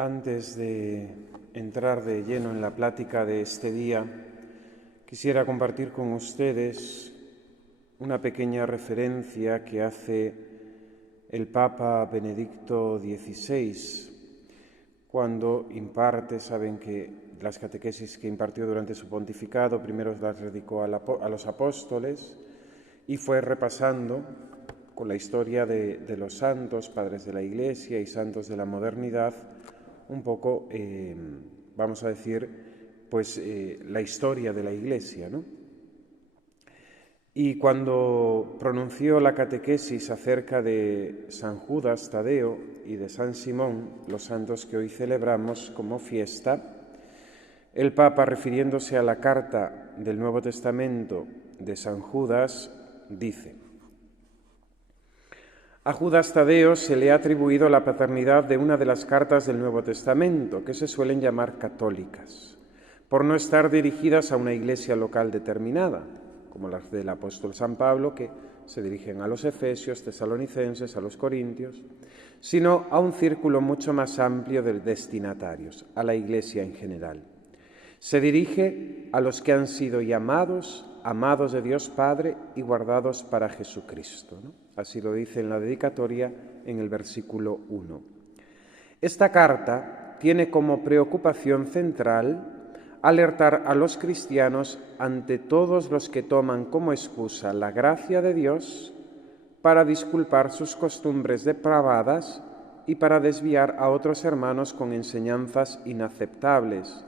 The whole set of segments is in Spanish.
Antes de entrar de lleno en la plática de este día, quisiera compartir con ustedes una pequeña referencia que hace el Papa Benedicto XVI cuando imparte, saben que las catequesis que impartió durante su pontificado, primero las dedicó a los apóstoles y fue repasando con la historia de los santos, padres de la Iglesia y santos de la modernidad, un poco, vamos a decir, pues la historia de la Iglesia, ¿no? Y cuando pronunció la catequesis acerca de San Judas Tadeo y de San Simón, los santos que hoy celebramos como fiesta, el Papa, refiriéndose a la carta del Nuevo Testamento de San Judas, dice: a Judas Tadeo se le ha atribuido la paternidad de una de las cartas del Nuevo Testamento, que se suelen llamar católicas, por no estar dirigidas a una iglesia local determinada, como las del apóstol San Pablo, que se dirigen a los efesios, tesalonicenses, a los corintios, sino a un círculo mucho más amplio de destinatarios, a la iglesia en general. Se dirige a los que han sido llamados, amados de Dios Padre y guardados para Jesucristo, ¿no? Así lo dice en la dedicatoria en el versículo 1. Esta carta tiene como preocupación central alertar a los cristianos ante todos los que toman como excusa la gracia de Dios para disculpar sus costumbres depravadas y para desviar a otros hermanos con enseñanzas inaceptables,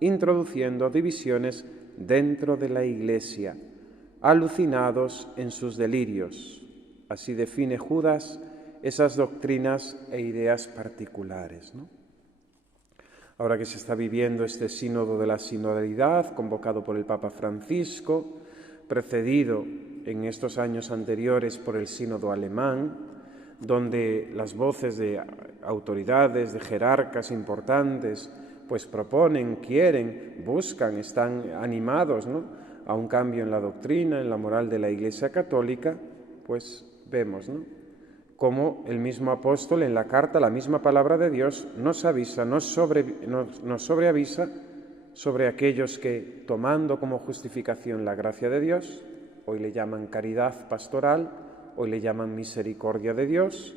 introduciendo divisiones dentro de la Iglesia, alucinados en sus delirios. Así define Judas esas doctrinas e ideas particulares, ¿no? Ahora que se está viviendo este sínodo de la sinodalidad, convocado por el Papa Francisco, precedido en estos años anteriores por el sínodo alemán, donde las voces de autoridades, de jerarcas importantes, pues proponen, quieren, buscan, están animados, ¿no?, a un cambio en la doctrina, en la moral de la Iglesia Católica, pues vemos, ¿no?, cómo el mismo apóstol en la carta, la misma palabra de Dios, nos avisa, nos sobreavisa sobre aquellos que, tomando como justificación la gracia de Dios, hoy le llaman caridad pastoral, hoy le llaman misericordia de Dios,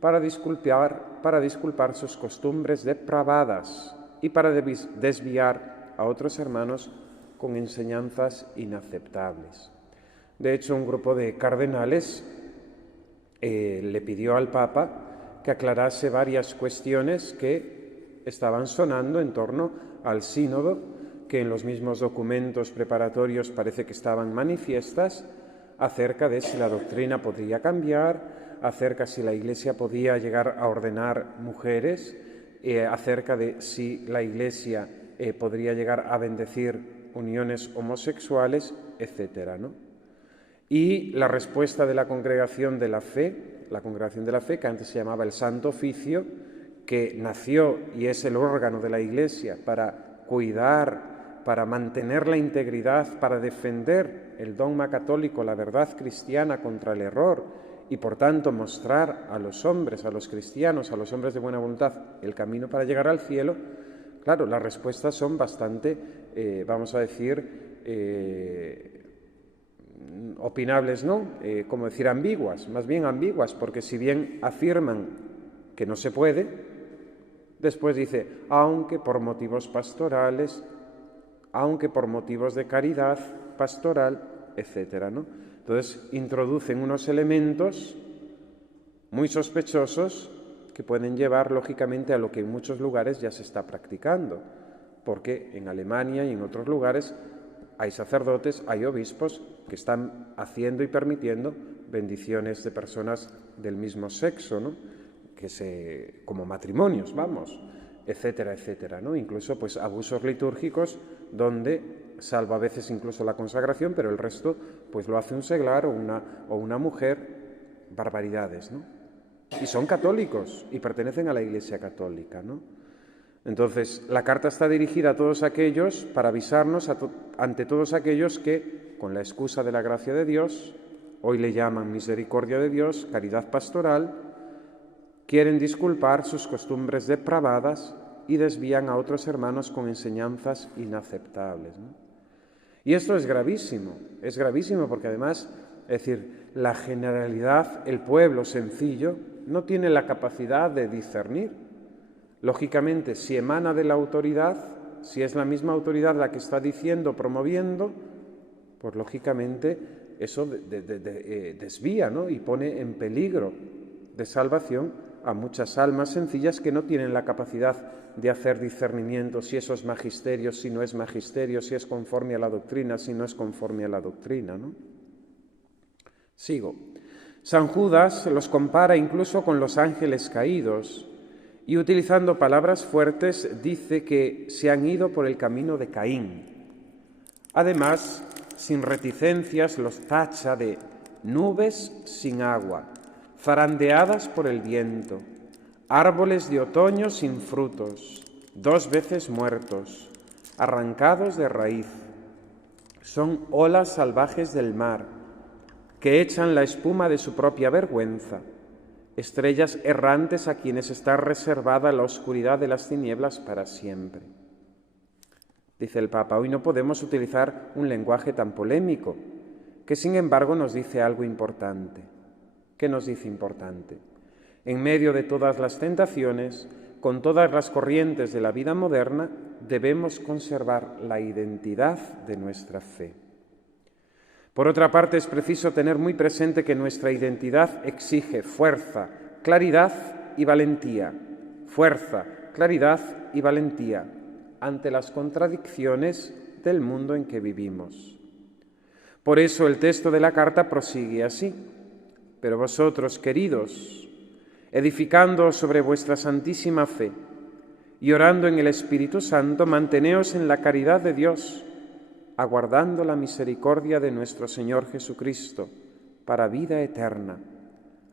para disculpar sus costumbres depravadas y para desviar a otros hermanos con enseñanzas inaceptables. De hecho, un grupo de cardenales le pidió al Papa que aclarase varias cuestiones que estaban sonando en torno al sínodo, que en los mismos documentos preparatorios parece que estaban manifiestas, acerca de si la doctrina podría cambiar, acerca de si la Iglesia podía llegar a ordenar mujeres, acerca de si la Iglesia podría llegar a bendecir uniones homosexuales, etcétera, ¿no? Y la respuesta de la Congregación de la Fe, que antes se llamaba el Santo Oficio, que nació y es el órgano de la Iglesia para cuidar, para mantener la integridad, para defender el dogma católico, la verdad cristiana contra el error y por tanto mostrar a los hombres, a los cristianos, a los hombres de buena voluntad el camino para llegar al cielo. Claro, las respuestas son bastante, vamos a decir, opinables, ¿no? Como decir, ambiguas, más bien ambiguas, porque si bien afirman que no se puede, después dice, aunque por motivos pastorales, aunque por motivos de caridad pastoral, etcétera, ¿no? Entonces introducen unos elementos muy sospechosos que pueden llevar lógicamente a lo que en muchos lugares ya se está practicando, porque en Alemania y en otros lugares hay sacerdotes, hay obispos que están haciendo y permitiendo bendiciones de personas del mismo sexo, ¿no?, como matrimonios, vamos, etcétera, etcétera, ¿no? Incluso pues abusos litúrgicos donde, salvo a veces incluso la consagración, pero el resto pues lo hace un seglar o una mujer, barbaridades, ¿no? Y son católicos y pertenecen a la Iglesia Católica, ¿no? Entonces, la carta está dirigida a todos aquellos, para avisarnos ante todos aquellos que, con la excusa de la gracia de Dios, hoy le llaman misericordia de Dios, caridad pastoral, quieren disculpar sus costumbres depravadas y desvían a otros hermanos con enseñanzas inaceptables, ¿no? Y esto es gravísimo porque además, es decir, la generalidad, el pueblo sencillo, no tiene la capacidad de discernir. Lógicamente, si emana de la autoridad, si es la misma autoridad la que está diciendo, promoviendo, pues lógicamente eso desvía, ¿no? Y pone en peligro de salvación a muchas almas sencillas que no tienen la capacidad de hacer discernimiento si eso es magisterio, si no es magisterio, si es conforme a la doctrina, si no es conforme a la doctrina, ¿no? Sigo. San Judas los compara incluso con los ángeles caídos y utilizando palabras fuertes dice que se han ido por el camino de Caín. Además, sin reticencias los tacha de nubes sin agua, zarandeadas por el viento, árboles de otoño sin frutos, 2 veces muertos, arrancados de raíz. Son olas salvajes del mar, que echan la espuma de su propia vergüenza, estrellas errantes a quienes está reservada la oscuridad de las tinieblas para siempre. Dice el Papa, hoy no podemos utilizar un lenguaje tan polémico, que sin embargo nos dice algo importante. ¿Qué nos dice importante? En medio de todas las tentaciones, con todas las corrientes de la vida moderna, debemos conservar la identidad de nuestra fe. Por otra parte, es preciso tener muy presente que nuestra identidad exige fuerza, claridad y valentía. Fuerza, claridad y valentía ante las contradicciones del mundo en que vivimos. Por eso el texto de la carta prosigue así. Pero vosotros, queridos, edificando sobre vuestra santísima fe y orando en el Espíritu Santo, manteneos en la caridad de Dios, aguardando la misericordia de nuestro Señor Jesucristo para vida eterna.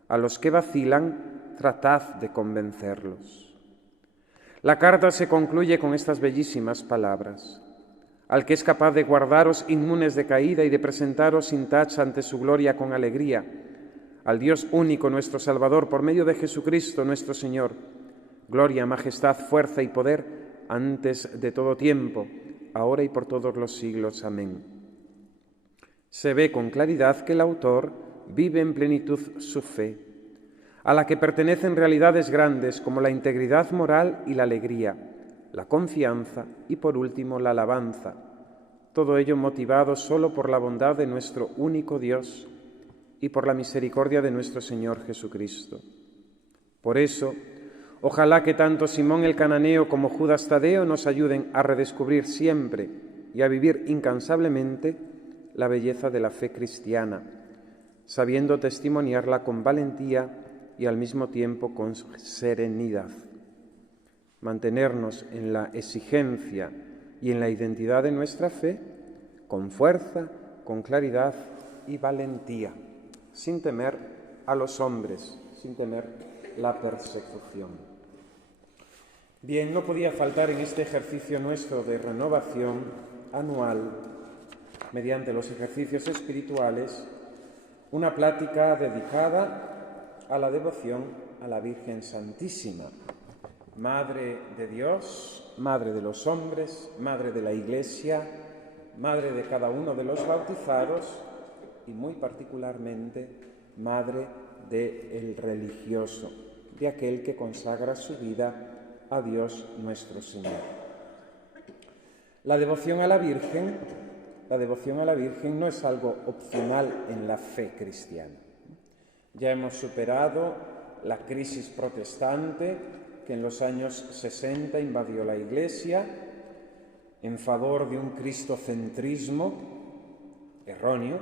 A los que vacilan, tratad de convencerlos. La carta se concluye con estas bellísimas palabras. Al que es capaz de guardaros inmunes de caída y de presentaros sin tacha ante su gloria con alegría, al Dios único, nuestro Salvador, por medio de Jesucristo nuestro Señor, gloria, majestad, fuerza y poder, antes de todo tiempo, ahora y por todos los siglos. Amén. Se ve con claridad que el autor vive en plenitud su fe, a la que pertenecen realidades grandes como la integridad moral y la alegría, la confianza y, por último, la alabanza, todo ello motivado solo por la bondad de nuestro único Dios y por la misericordia de nuestro Señor Jesucristo. Por eso, ojalá que tanto Simón el Cananeo como Judas Tadeo nos ayuden a redescubrir siempre y a vivir incansablemente la belleza de la fe cristiana, sabiendo testimoniarla con valentía y al mismo tiempo con serenidad. Mantenernos en la exigencia y en la identidad de nuestra fe con fuerza, con claridad y valentía, sin temer a los hombres, sin temer la persecución. Bien, no podía faltar en este ejercicio nuestro de renovación anual, mediante los ejercicios espirituales, una plática dedicada a la devoción a la Virgen Santísima, Madre de Dios, Madre de los hombres, Madre de la Iglesia, Madre de cada uno de los bautizados y muy particularmente Madre del religioso, de aquel que consagra su vida a Dios nuestro Señor. La devoción a la Virgen no es algo opcional en la fe cristiana. Ya hemos superado la crisis protestante que en los años 60 invadió la Iglesia en favor de un cristocentrismo erróneo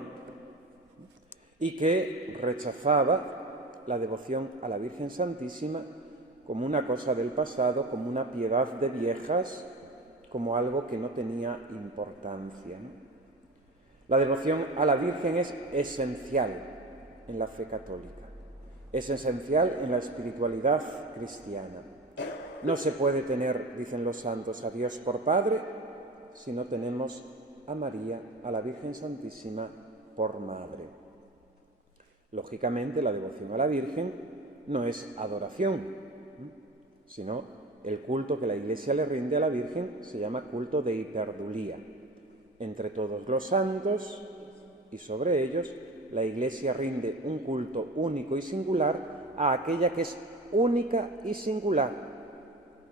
y que rechazaba la devoción a la Virgen Santísima como una cosa del pasado, como una piedad de viejas, como algo que no tenía importancia, ¿no? La devoción a la Virgen es esencial en la fe católica, es esencial en la espiritualidad cristiana. No se puede tener, dicen los santos, a Dios por Padre si no tenemos a María, a la Virgen Santísima, por Madre. Lógicamente, la devoción a la Virgen no es adoración, sino el culto que la Iglesia le rinde a la Virgen se llama culto de hiperdulía. Entre todos los santos y sobre ellos, la Iglesia rinde un culto único y singular a aquella que es única y singular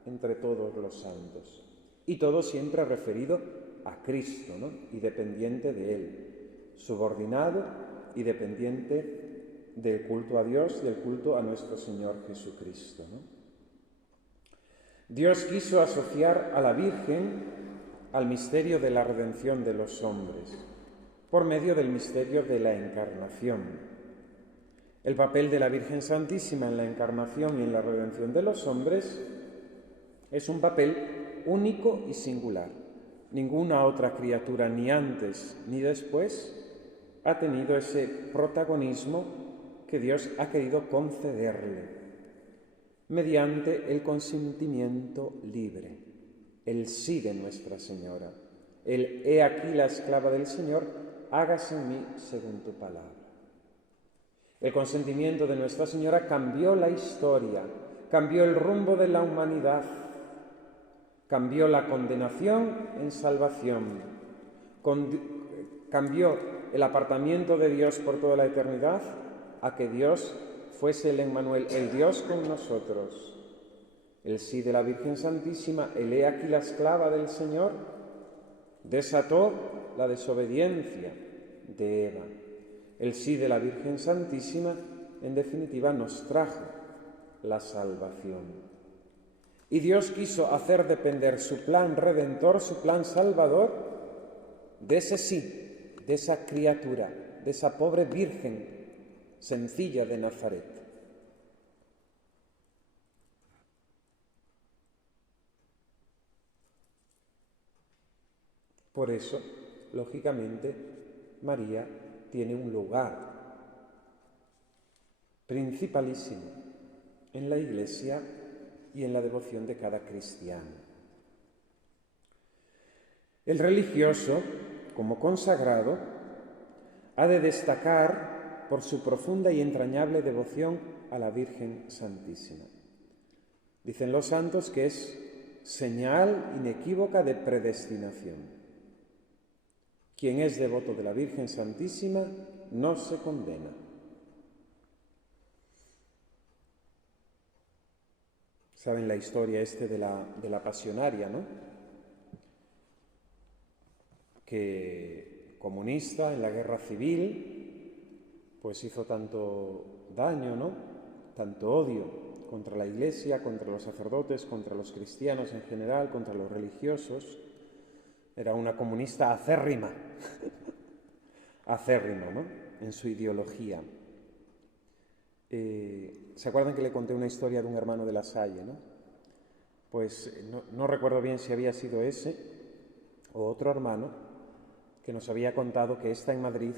entre todos los santos. Y todo siempre referido a Cristo, ¿no? Y dependiente de Él, subordinado y dependiente del culto a Dios y del culto a nuestro Señor Jesucristo, ¿no? Dios quiso asociar a la Virgen al misterio de la redención de los hombres, por medio del misterio de la encarnación. El papel de la Virgen Santísima en la encarnación y en la redención de los hombres es un papel único y singular. Ninguna otra criatura, ni antes ni después, ha tenido ese protagonismo que Dios ha querido concederle mediante el consentimiento libre, el sí de Nuestra Señora, el «He aquí la esclava del Señor, hágase en mí según tu palabra». El consentimiento de Nuestra Señora cambió la historia, cambió el rumbo de la humanidad, cambió la condenación en salvación, cambió el apartamiento de Dios por toda la eternidad a que Dios fuese el Emmanuel, el Dios con nosotros. El sí de la Virgen Santísima, el «He aquí la esclava del Señor», desató la desobediencia de Eva. El sí de la Virgen Santísima, en definitiva, nos trajo la salvación. Y Dios quiso hacer depender su plan redentor, su plan salvador, de ese sí, de esa criatura, de esa pobre Virgen sencilla de Nazaret. Por eso, lógicamente, María tiene un lugar principalísimo en la Iglesia y en la devoción de cada cristiano. El religioso, como consagrado, ha de destacar por su profunda y entrañable devoción a la Virgen Santísima. Dicen los santos que es señal inequívoca de predestinación. Quien es devoto de la Virgen Santísima no se condena. Saben la historia de la pasionaria, ¿no? Que comunista en la guerra civil, pues hizo tanto daño, ¿no? Tanto odio contra la Iglesia, contra los sacerdotes, contra los cristianos en general, contra los religiosos. Era una comunista acérrima, acérrima, ¿no? En su ideología. ¿Se acuerdan que le conté una historia de un hermano de La Salle, ¿no? Pues no recuerdo bien si había sido ese o otro hermano que nos había contado que ésta en Madrid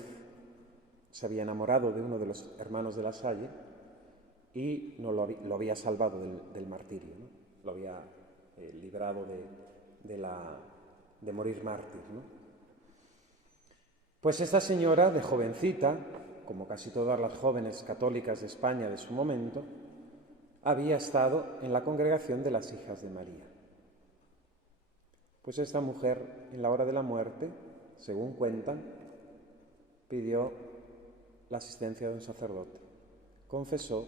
se había enamorado de uno de los hermanos de La Salle y no lo había salvado del martirio, ¿no? Lo había librado de morir mártir, ¿no? Pues esta señora, de jovencita, como casi todas las jóvenes católicas de España de su momento, había estado en la congregación de las Hijas de María. Pues esta mujer, en la hora de la muerte, según cuentan, pidió la asistencia de un sacerdote, confesó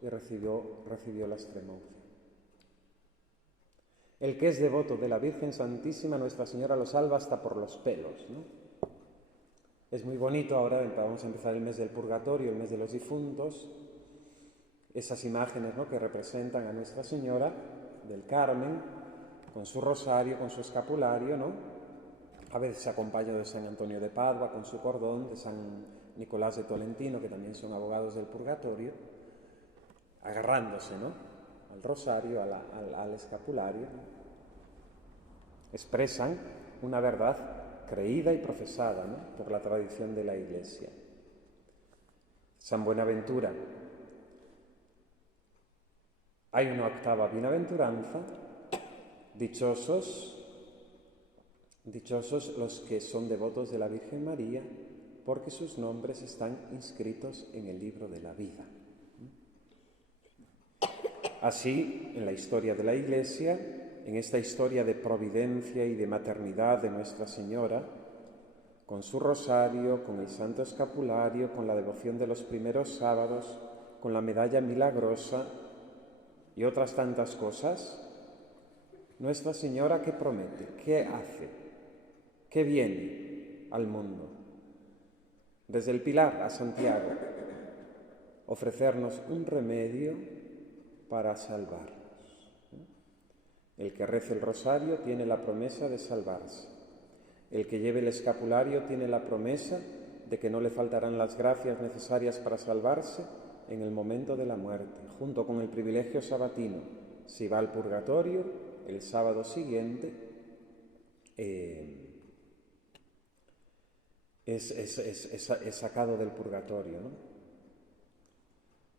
y recibió la extrema unción. El que es devoto de la Virgen Santísima, Nuestra Señora lo salva hasta por los pelos, ¿no? Es muy bonito ahora, vamos a empezar el mes del purgatorio, el mes de los difuntos, esas imágenes, ¿no?, que representan a Nuestra Señora del Carmen, con su rosario, con su escapulario, ¿no? A veces acompañado de San Antonio de Padua, con su cordón, de San Nicolás de Tolentino, que también son abogados del purgatorio, agarrándose, ¿no?, al rosario, al escapulario. Expresan una verdad creída y profesada, ¿no?, por la tradición de la Iglesia. San Buenaventura. Hay una octava bienaventuranza. Dichosos los que son devotos de la Virgen María, porque sus nombres están inscritos en el libro de la vida. Así, en la historia de la Iglesia, en esta historia de providencia y de maternidad de Nuestra Señora, con su rosario, con el santo escapulario, con la devoción de los primeros sábados, con la medalla milagrosa y otras tantas cosas, Nuestra Señora, ¿qué promete? ¿Qué hace? ¿Qué viene al mundo? Desde el Pilar a Santiago, ofrecernos un remedio para salvarnos. El que rece el rosario tiene la promesa de salvarse. El que lleve el escapulario tiene la promesa de que no le faltarán las gracias necesarias para salvarse en el momento de la muerte, junto con el privilegio sabatino. Si va al purgatorio, el sábado siguiente es sacado del purgatorio, ¿no?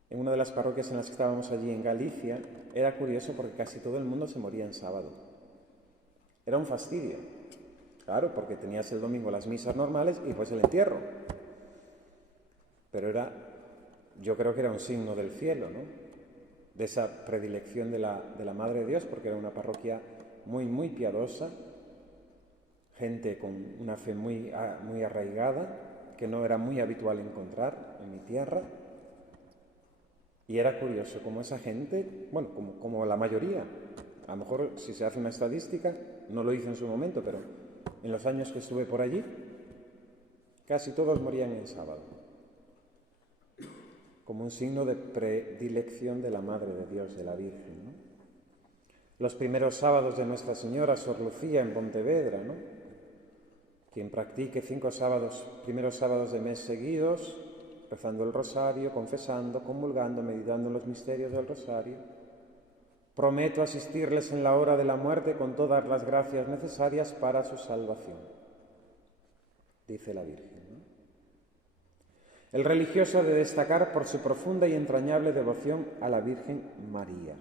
En una de las parroquias en las que estábamos allí en Galicia, era curioso porque casi todo el mundo se moría en sábado. Era un fastidio. Claro, porque tenías el domingo las misas normales y pues el entierro. Pero yo creo que era un signo del cielo, ¿no? De esa predilección de la Madre de Dios, porque era una parroquia muy, muy piadosa, gente con una fe muy arraigada, que no era muy habitual encontrar en mi tierra. Y era curioso como esa gente, bueno, como la mayoría, a lo mejor si se hace una estadística, no lo hice en su momento, pero en los años que estuve por allí, casi todos morían en sábado, como un signo de predilección de la Madre de Dios, de la Virgen, ¿no? Los primeros sábados de Nuestra Señora, Sor Lucía en Pontevedra, ¿no? Quien practique 5 primeros sábados de mes seguidos, rezando el rosario, confesando, comulgando, meditando en los misterios del rosario, prometo asistirles en la hora de la muerte con todas las gracias necesarias para su salvación, dice la Virgen, ¿no? El religioso ha de destacar por su profunda y entrañable devoción a la Virgen María.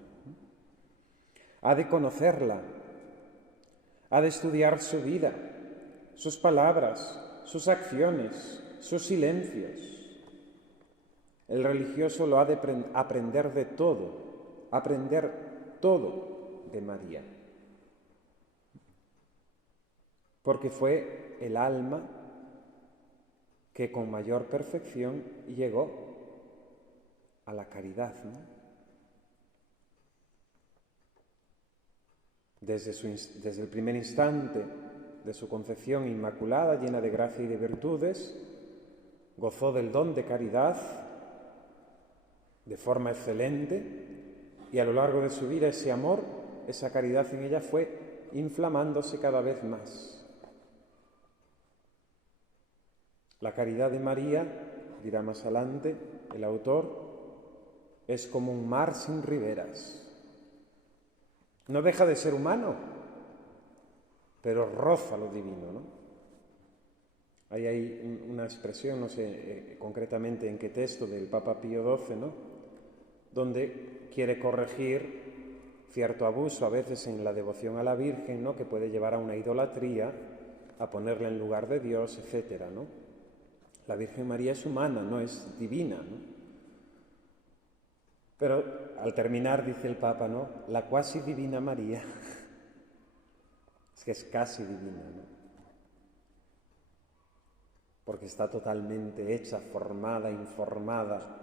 Ha de conocerla, ha de estudiar su vida, sus palabras, sus acciones, sus silencios. El religioso lo ha de aprender todo de María, porque fue el alma que con mayor perfección llegó a la caridad, ¿no? Desde el primer instante de su concepción inmaculada, llena de gracia y de virtudes, gozó del don de caridad de forma excelente, y a lo largo de su vida ese amor, esa caridad en ella fue inflamándose cada vez más. La caridad de María, dirá más adelante el autor, es como un mar sin riberas. No deja de ser humano, pero roza lo divino, ¿no? Ahí hay una expresión, no sé concretamente en qué texto, del Papa Pío XII, ¿no?, donde quiere corregir cierto abuso a veces en la devoción a la Virgen, ¿no?, que puede llevar a una idolatría, a ponerla en lugar de Dios, etcétera, ¿no? La Virgen María es humana, no es divina, ¿no? Pero al terminar dice el Papa, ¿no?, la cuasi divina María, es que es casi divina, ¿no?, porque está totalmente hecha, formada, informada,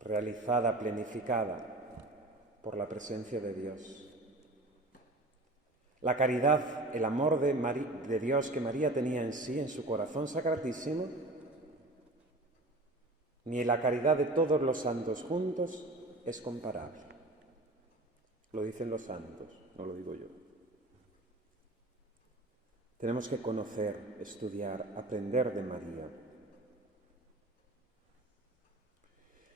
realizada, planificada por la presencia de Dios. La caridad, el amor de Dios que María tenía en sí, en su corazón sacratísimo, ni la caridad de todos los santos juntos es comparable. Lo dicen los santos, no lo digo yo. Tenemos que conocer, estudiar, aprender de María.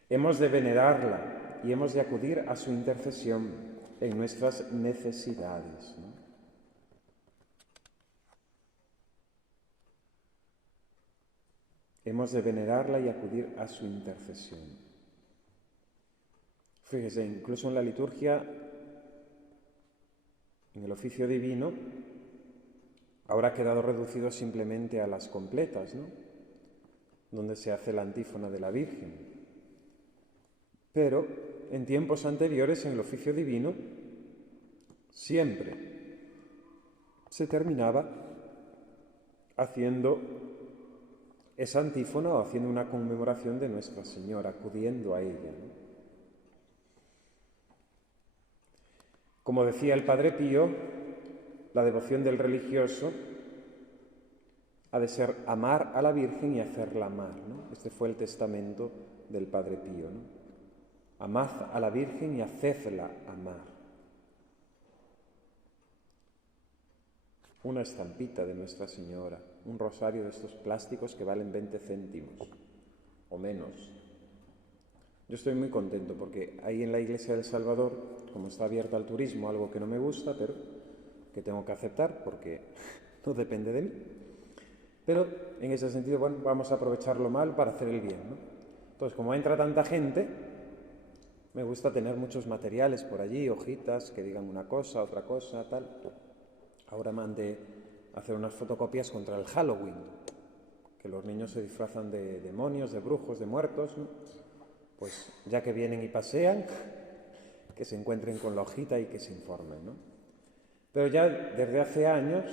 Hemos de venerarla y hemos de acudir a su intercesión en nuestras necesidades, ¿no? Hemos de venerarla y acudir a su intercesión. Fíjese, incluso en la liturgia, en el oficio divino, ahora ha quedado reducido simplemente a las completas, ¿no?, donde se hace la antífona de la Virgen. Pero en tiempos anteriores en el oficio divino siempre se terminaba haciendo esa antífona o haciendo una conmemoración de Nuestra Señora, acudiendo a ella, ¿no? Como decía el Padre Pío, la devoción del religioso ha de ser amar a la Virgen y hacerla amar, ¿no? Este fue el testamento del Padre Pío, ¿no? Amad a la Virgen y hacedla amar. Una estampita de Nuestra Señora, un rosario de estos plásticos que valen 20 céntimos o menos. Yo estoy muy contento porque ahí en la Iglesia del Salvador, como está abierta al turismo, algo que no me gusta, pero que tengo que aceptar porque no depende de mí. Pero en ese sentido, bueno, vamos a aprovecharlo mal para hacer el bien, ¿no? Entonces, como entra tanta gente, me gusta tener muchos materiales por allí, hojitas que digan una cosa, otra cosa, tal. Ahora mandé hacer unas fotocopias contra el Halloween, que los niños se disfrazan de demonios, de brujos, de muertos, ¿no? Pues ya que vienen y pasean, que se encuentren con la hojita y que se informen, ¿no? Pero ya desde hace años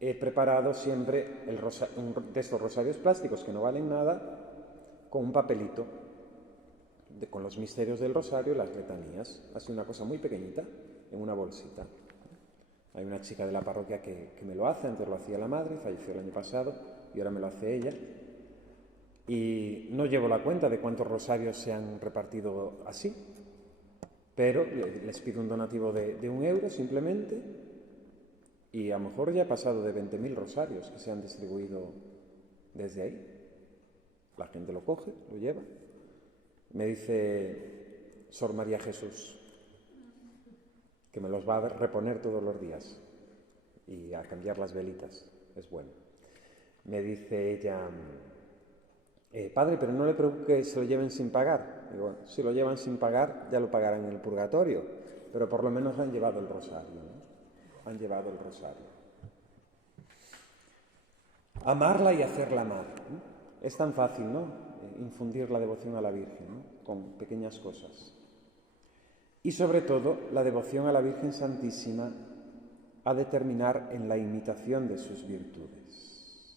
he preparado siempre de estos rosarios plásticos que no valen nada, con un papelito, con los misterios del rosario y las letanías. Ha sido una cosa muy pequeñita, en una bolsita. Hay una chica de la parroquia que me lo hace, antes lo hacía la madre, falleció el año pasado y ahora me lo hace ella. Y no llevo la cuenta de cuántos rosarios se han repartido así, pero les pido un donativo de €1 simplemente y a lo mejor ya ha pasado de 20.000 rosarios que se han distribuido desde ahí. La gente lo coge, lo lleva. Me dice Sor María Jesús que me los va a reponer todos los días y a cambiar las velitas, es bueno. Me dice ella, padre, pero no le preocupe que se lo lleven sin pagar. Digo, bueno, si lo llevan sin pagar, ya lo pagarán en el purgatorio, pero por lo menos han llevado el rosario, ¿no? Han llevado el rosario. Amarla y hacerla amar, ¿no? Es tan fácil, ¿no? Infundir la devoción a la Virgen, ¿no? Con pequeñas cosas. Y sobre todo, la devoción a la Virgen Santísima ha de terminar en la imitación de sus virtudes.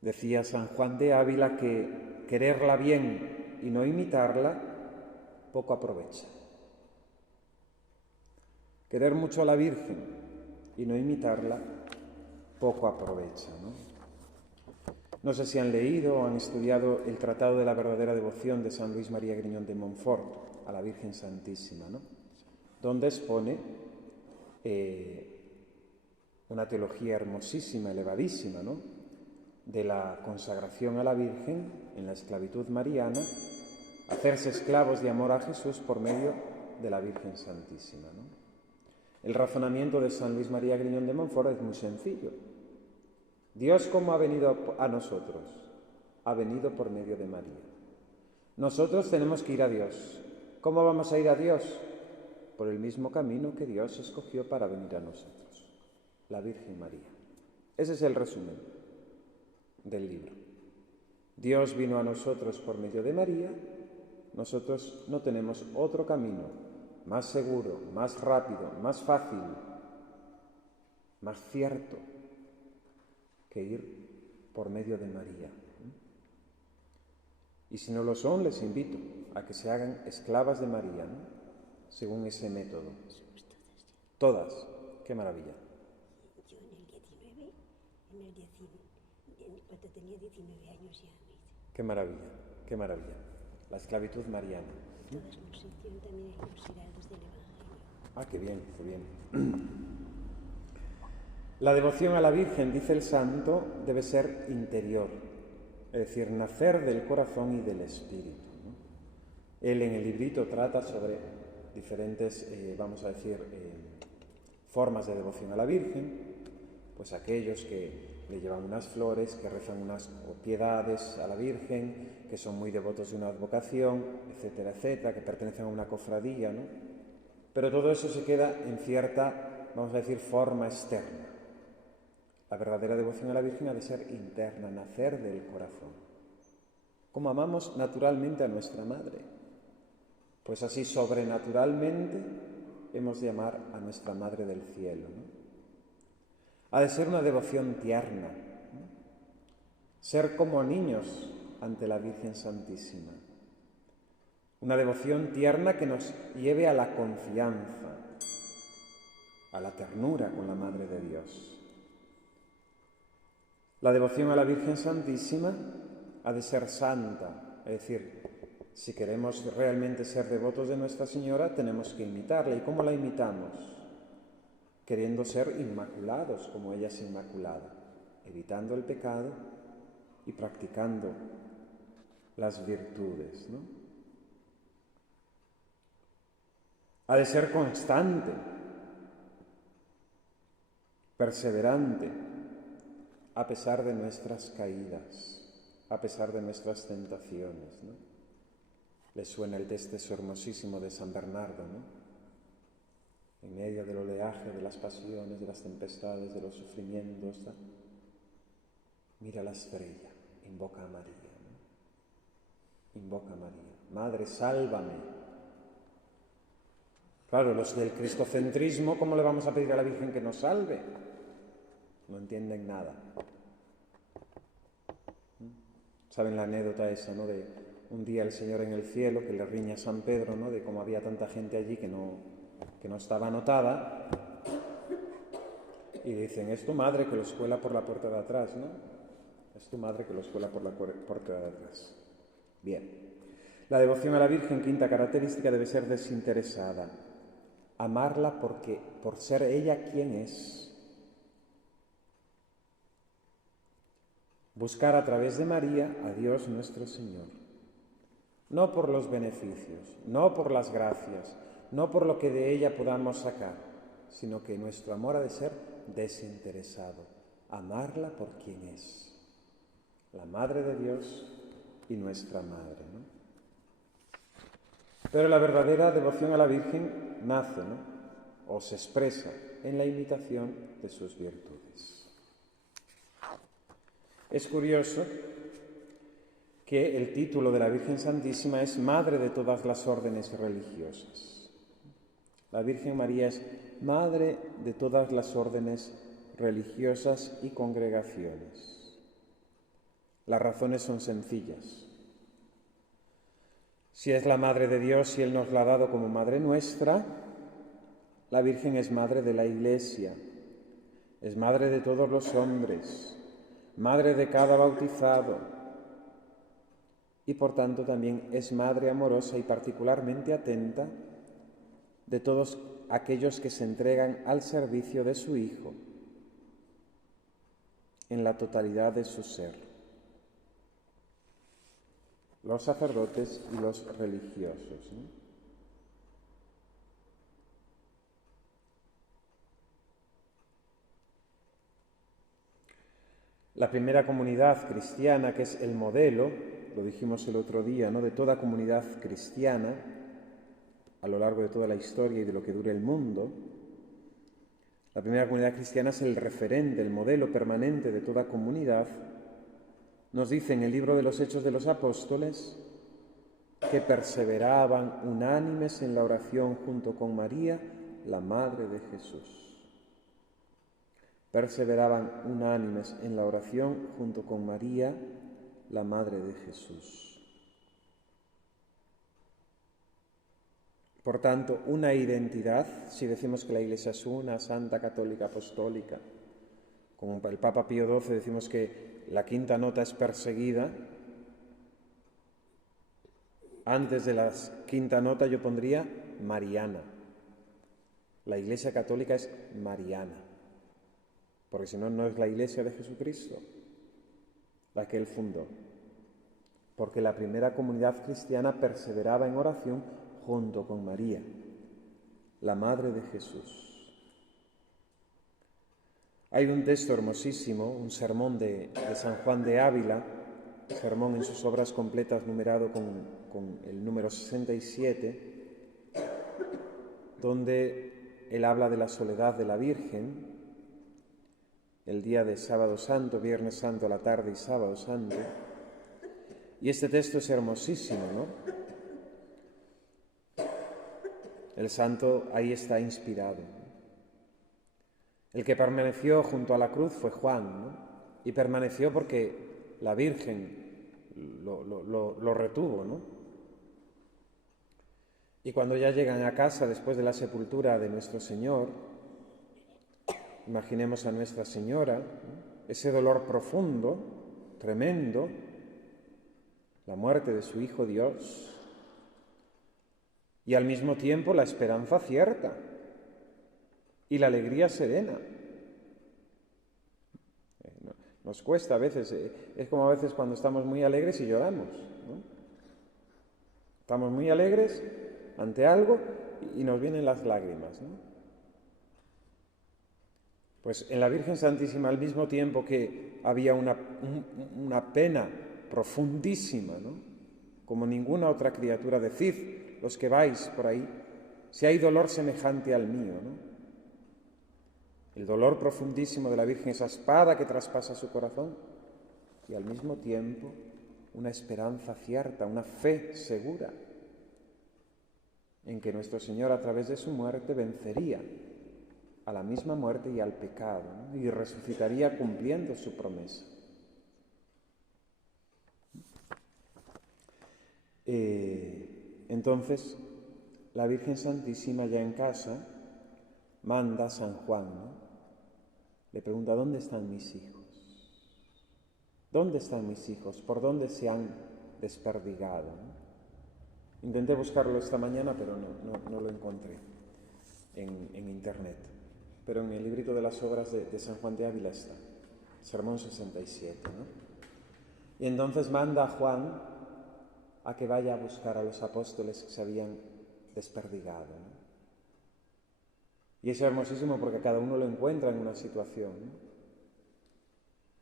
Decía San Juan de Ávila que quererla bien y no imitarla poco aprovecha. Querer mucho a la Virgen y no imitarla poco aprovecha, ¿no? No sé si han leído o han estudiado el Tratado de la verdadera devoción de San Luis María Griñón de Montfort a la Virgen Santísima, ¿no? Donde expone una teología hermosísima, elevadísima, ¿no? De la consagración a la Virgen en la esclavitud mariana, hacerse esclavos de amor a Jesús por medio de la Virgen Santísima, ¿no? El razonamiento de San Luis María Griñón de Montfort es muy sencillo. Dios, ¿cómo ha venido a nosotros? Ha venido por medio de María. Nosotros tenemos que ir a Dios. ¿Cómo vamos a ir a Dios? Por el mismo camino que Dios escogió para venir a nosotros, la Virgen María. Ese es el resumen del libro. Dios vino a nosotros por medio de María, nosotros no tenemos otro camino más seguro, más rápido, más fácil, más cierto que ir por medio de María. Y si no lo son, les invito a que se hagan esclavas de María, ¿no? Según ese método. Todas. Qué maravilla. Yo en el 19, cuando tenía 19 años ya me hice. Qué maravilla, qué maravilla. La esclavitud mariana. Todas nos hicieron también los heraldos del Evangelio. Ah, qué bien, qué bien. La devoción a la Virgen, dice el santo, debe ser interior, es decir, nacer del corazón y del espíritu, ¿no? Él en el librito trata sobre diferentes, formas de devoción a la Virgen, pues aquellos que le llevan unas flores, que rezan unas piedades a la Virgen, que son muy devotos de una advocación, etcétera, etcétera, que pertenecen a una cofradía, ¿no? Pero todo eso se queda en cierta, forma externa. La verdadera devoción a la Virgen ha de ser interna, nacer del corazón. como amamos naturalmente a nuestra madre. Pues así sobrenaturalmente hemos de amar a nuestra Madre del Cielo, ¿no? Ha de ser una devoción tierna, ¿no? Ser como niños ante la Virgen Santísima. Una devoción tierna que nos lleve a la confianza, a la ternura con la Madre de Dios. La devoción a la Virgen Santísima ha de ser santa, es decir, si queremos realmente ser devotos de Nuestra Señora, tenemos que imitarla. ¿Y cómo la imitamos? Queriendo ser inmaculados, como ella es inmaculada, evitando el pecado y practicando las virtudes, ¿no? Ha de ser constante, perseverante, a pesar de nuestras caídas, a pesar de nuestras tentaciones, ¿no? Les suena el texto hermosísimo de San Bernardo, ¿no? En medio del oleaje, de las pasiones, de las tempestades, de los sufrimientos, ¿no? Mira la estrella, invoca a María, ¿no? Invoca a María. Madre, sálvame. Claro, los del cristocentrismo, ¿cómo le vamos a pedir a la Virgen que nos salve? No entienden nada. ¿Saben la anécdota esa, ¿no? De un día el Señor en el cielo, que le riña a San Pedro, ¿no? De cómo había tanta gente allí que no estaba anotada. Y dicen, es tu madre que los cuela por la puerta de atrás, ¿no? Es tu madre que los cuela por la puerta de atrás. Bien. La devoción a la Virgen, quinta característica, debe ser desinteresada. Amarla por ser ella quien es. Buscar a través de María a Dios nuestro Señor. No por los beneficios, no por las gracias, no por lo que de ella podamos sacar, sino que nuestro amor ha de ser desinteresado. Amarla por quien es. La Madre de Dios y nuestra Madre, ¿no? Pero la verdadera devoción a la Virgen nace, ¿no? O se expresa en la imitación de sus virtudes. Es curioso que el título de la Virgen Santísima es Madre de todas las órdenes religiosas. La Virgen María es Madre de todas las órdenes religiosas y congregaciones. Las razones son sencillas. Si es la Madre de Dios y Él nos la ha dado como Madre nuestra, la Virgen es Madre de la Iglesia, es Madre de todos los hombres, Madre de cada bautizado y por tanto también es Madre amorosa y particularmente atenta de todos aquellos que se entregan al servicio de su Hijo en la totalidad de su ser, los sacerdotes y los religiosos, ¿no? La primera comunidad cristiana, que es el modelo, lo dijimos el otro día, ¿no?, de toda comunidad cristiana a lo largo de toda la historia y de lo que dure el mundo, la primera comunidad cristiana es el referente, el modelo permanente de toda comunidad. Nos dice en el libro de los Hechos de los Apóstoles que perseveraban unánimes en la oración junto con María, la Madre de Jesús. Perseveraban unánimes en la oración junto con María, la Madre de Jesús. Por tanto, una identidad, si decimos que la Iglesia es una, santa, católica, apostólica, como el Papa Pío XII decimos que la quinta nota es perseguida, antes de la quinta nota yo pondría mariana. La Iglesia católica es mariana, porque si no, no es la Iglesia de Jesucristo la que Él fundó. Porque la primera comunidad cristiana perseveraba en oración junto con María, la Madre de Jesús. Hay un texto hermosísimo, un sermón de San Juan de Ávila, sermón en sus obras completas numerado con el número 67, donde él habla de la soledad de la Virgen, el día de Sábado Santo, Viernes Santo a la tarde y Sábado Santo, Y este texto es hermosísimo, ¿no? El santo ahí está inspirado. El que permaneció junto a la cruz fue Juan, ¿no? Y permaneció porque la Virgen lo retuvo, ¿no? Y cuando ya llegan a casa después de la sepultura de nuestro Señor, imaginemos a Nuestra Señora, ¿no? Ese dolor profundo, tremendo, la muerte de su Hijo Dios, y al mismo tiempo la esperanza cierta y la alegría serena. Nos cuesta a veces, es como a veces cuando estamos muy alegres y lloramos, ¿no? Estamos muy alegres ante algo y nos vienen las lágrimas, ¿no? Pues en la Virgen Santísima, al mismo tiempo que había una pena profundísima, ¿no? Como ninguna otra criatura, decid, los que vais por ahí, si hay dolor semejante al mío, ¿no? El dolor profundísimo de la Virgen, esa espada que traspasa su corazón, y al mismo tiempo una esperanza cierta, una fe segura en que nuestro Señor a través de su muerte vencería a la misma muerte y al pecado, ¿no? Y resucitaría cumpliendo su promesa. Entonces, la Virgen Santísima ya en casa manda a San Juan, ¿no? Le pregunta, ¿dónde están mis hijos? ¿Dónde están mis hijos? ¿Por dónde se han desperdigado? ¿No? Intenté buscarlo esta mañana, pero no lo encontré en internet. Pero en el librito de las obras de San Juan de Ávila está, Sermón 67, ¿no? Y entonces manda a Juan a que vaya a buscar a los apóstoles que se habían desperdigado, ¿no? Y es hermosísimo porque cada uno lo encuentra en una situación, ¿no?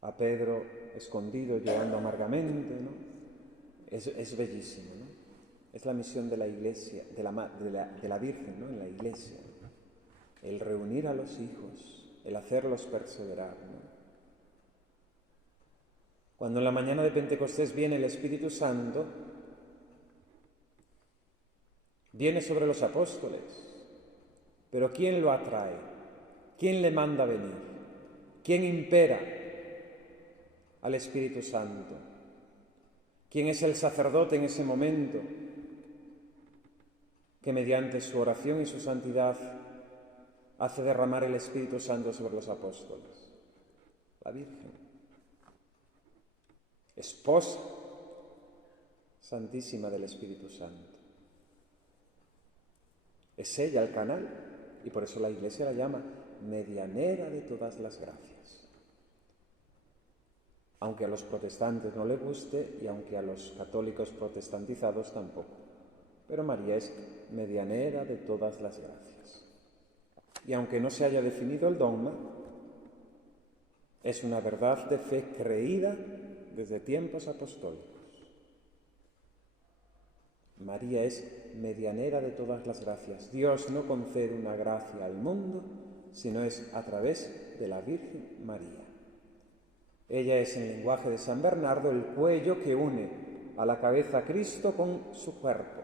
A Pedro escondido, llorando amargamente, ¿no? Es bellísimo, ¿no? Es la misión de la Iglesia, de la Virgen, ¿no? En la Iglesia, ¿no? El reunir a los hijos, el hacerlos perseverar, ¿no? Cuando en la mañana de Pentecostés viene el Espíritu Santo, viene sobre los apóstoles, pero ¿quién lo atrae? ¿Quién le manda venir? ¿Quién impera al Espíritu Santo? ¿Quién es el sacerdote en ese momento que mediante su oración y su santidad hace derramar el Espíritu Santo sobre los apóstoles? La Virgen, esposa santísima del Espíritu Santo. Es ella el canal, y por eso la Iglesia la llama medianera de todas las gracias. Aunque a los protestantes no le guste y aunque a los católicos protestantizados tampoco. Pero María es medianera de todas las gracias. Y aunque no se haya definido el dogma, es una verdad de fe creída desde tiempos apostólicos. María es medianera de todas las gracias. Dios no concede una gracia al mundo, sino es a través de la Virgen María. Ella es, en lenguaje de San Bernardo, el cuello que une a la cabeza a Cristo con su cuerpo.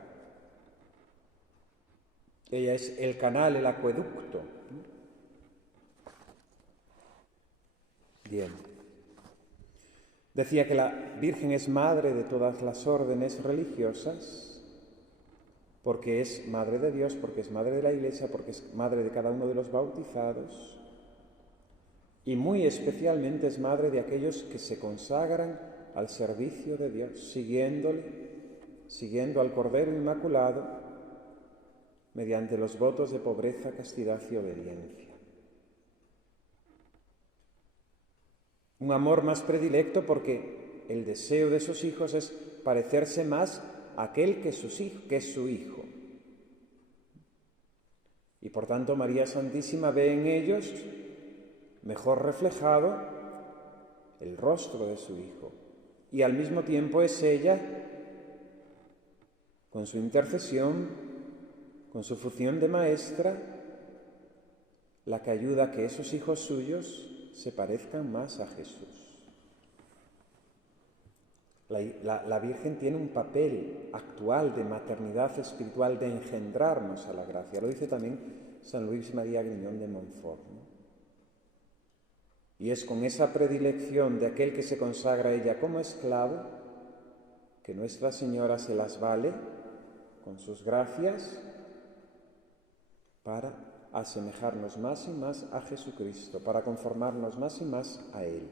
Ella es el canal, el acueducto. Bien. Decía que la Virgen es madre de todas las órdenes religiosas, porque es madre de Dios, porque es madre de la Iglesia, porque es madre de cada uno de los bautizados, y muy especialmente es madre de aquellos que se consagran al servicio de Dios, siguiendo al Cordero Inmaculado mediante los votos de pobreza, castidad y obediencia. Un amor más predilecto porque el deseo de sus hijos es parecerse más a aquel que es su hijo. Y por tanto María Santísima ve en ellos mejor reflejado el rostro de su hijo. Y al mismo tiempo es ella, con su intercesión, con su función de maestra, la que ayuda a que esos hijos suyos se parezcan más a Jesús. La Virgen tiene un papel actual de maternidad espiritual, de engendrarnos a la gracia. Lo dice también San Luis María Griñón de Montfort, ¿no? Y es con esa predilección de aquel que se consagra a ella como esclavo que Nuestra Señora se las vale con sus gracias para asemejarnos más y más a Jesucristo, para conformarnos más y más a Él.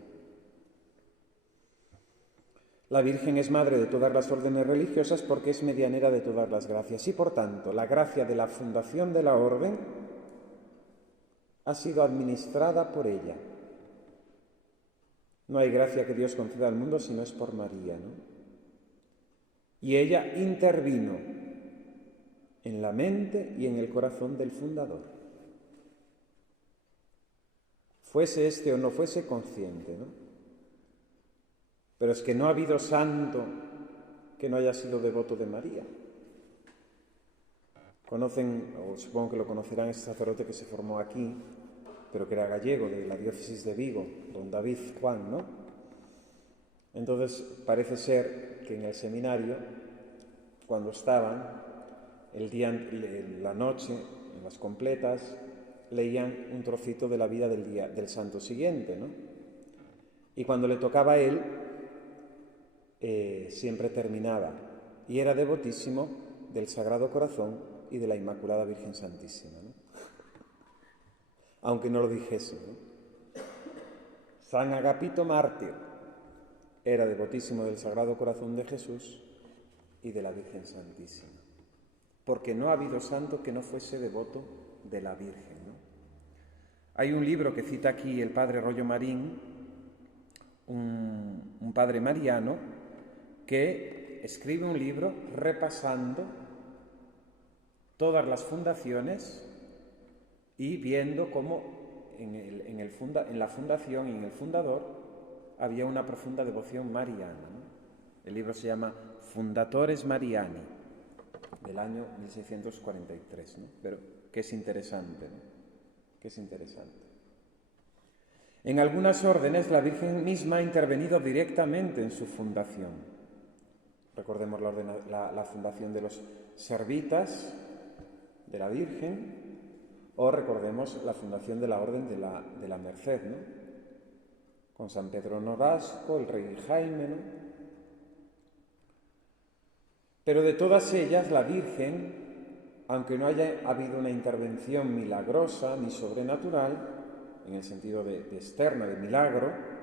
La Virgen es madre de todas las órdenes religiosas porque es medianera de todas las gracias y, por tanto, la gracia de la fundación de la orden ha sido administrada por ella. No hay gracia que Dios conceda al mundo si no es por María, ¿no? Y ella intervino en la mente y en el corazón del fundador. Fuese este o no fuese consciente, ¿no? Pero es que no ha habido santo que no haya sido devoto de María. Conocen, o supongo que lo conocerán, este sacerdote que se formó aquí, pero que era gallego, de la diócesis de Vigo, don David Juan, ¿no? Entonces parece ser que en el seminario, cuando estaban, la noche, en las completas, leían un trocito de la vida del santo siguiente, ¿no? Y cuando le tocaba a él, siempre terminaba, y era devotísimo del Sagrado Corazón y de la Inmaculada Virgen Santísima, ¿no? Aunque no lo dijese, ¿no? San Agapito mártir era devotísimo del Sagrado Corazón de Jesús y de la Virgen Santísima, porque no ha habido santo que no fuese devoto de la Virgen, ¿no? Hay un libro que cita aquí el padre Rollo Marín, un padre mariano, que escribe un libro repasando todas las fundaciones y viendo cómo en la fundación y en el fundador había una profunda devoción mariana, ¿no? El libro se llama Fundatores Mariani, del año 1643, ¿no? Pero que es interesante, ¿no? Que es interesante. En algunas órdenes la Virgen misma ha intervenido directamente en su fundación. Recordemos la fundación de los servitas de la Virgen, o recordemos la fundación de la Orden de la Merced, ¿no? Con San Pedro Nolasco, el rey Jaime, ¿no? Pero de todas ellas la Virgen, aunque no haya habido una intervención milagrosa ni sobrenatural, en el sentido de externa, de milagro,